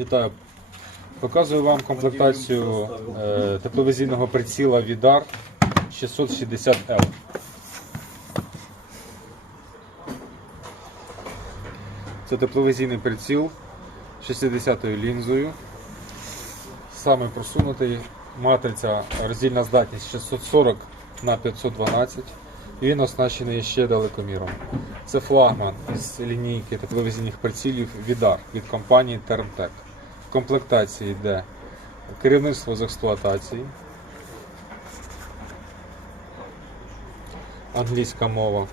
Вітаю. Показую вам комплектацію е, тепловізійного приціла Vidar 660L. Це тепловізійний приціл з 60 лінзою. Саме просунутий матриця роздільна здатність 640 на 512. І він оснащений ще далекоміром. Це флагман із лінійки тепловізійних прицілів Vidar від компанії Termtec. Комплектації йде керівництво з експлуатації, англійська мова,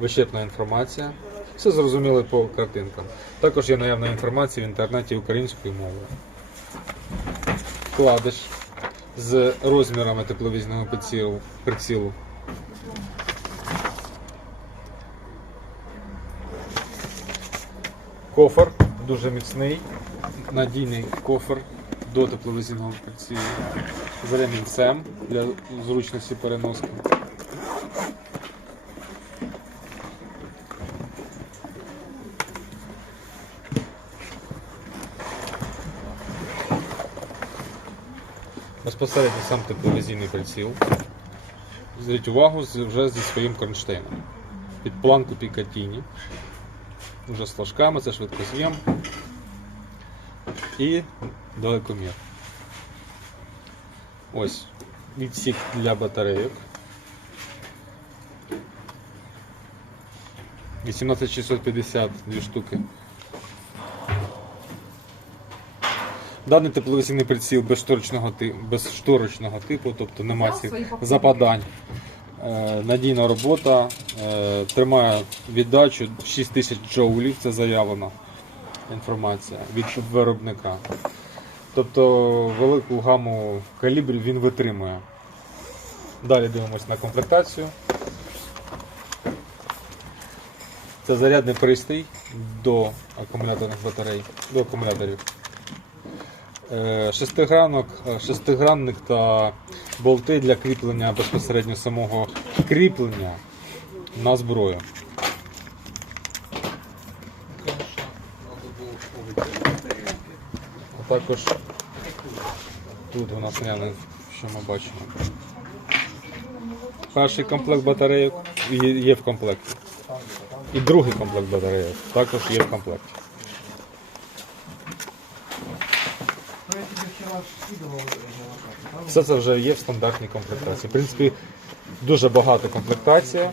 вичерпна інформація. Все зрозуміло по картинкам. Також є наявна інформація в інтернеті українською мовою. Вкладиш з розмірами тепловізійного прицілу. Кофр дуже міцний, надійний кофр до тепловізійного прицілу з ремінцем для зручності переноски. Безпосередньо сам тепловізійний приціл. Зверніть увагу вже зі своїм кронштейном. Під планку Пікатіні. Вже з флажками, це швидкоз'єм. І далекомір. Ось відсік для батарейок. 18650 дві штуки. Даний тепловізійний приціл безшторочного, ти- безшторочного типу, тобто немає цих западань. Е, Надійна робота, е, тримає віддачу 6000 джоулів, це заявлена інформація від виробника. Тобто велику гаму калібрів він витримує. Далі дивимося на комплектацію. Це зарядний пристрій до акумуляторних батарей, до акумуляторів. Е, Шестигранок, е, шестигранник та болти для кріплення безпосередньо самого кріплення на зброю. А також тут у нас наявне, що ми бачимо. Перший комплект батарейок є в комплекті. І другий комплект батарейок також є в комплекті. Все це вже є в стандартній комплектації. В принципі, дуже багато комплектація.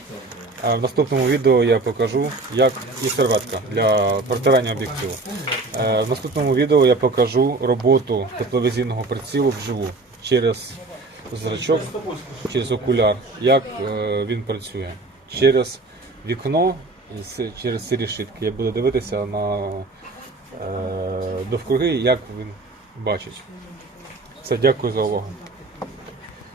В наступному відео я покажу, як і серветка для протирання об'єктиву. Е, В наступному відео я покажу роботу тепловізійного прицілу вживу через зрачок, через окуляр, як е, він працює. Через вікно, через ці решітки я буду дивитися на е, довкруги, як він бачить. Все, дякую за увагу.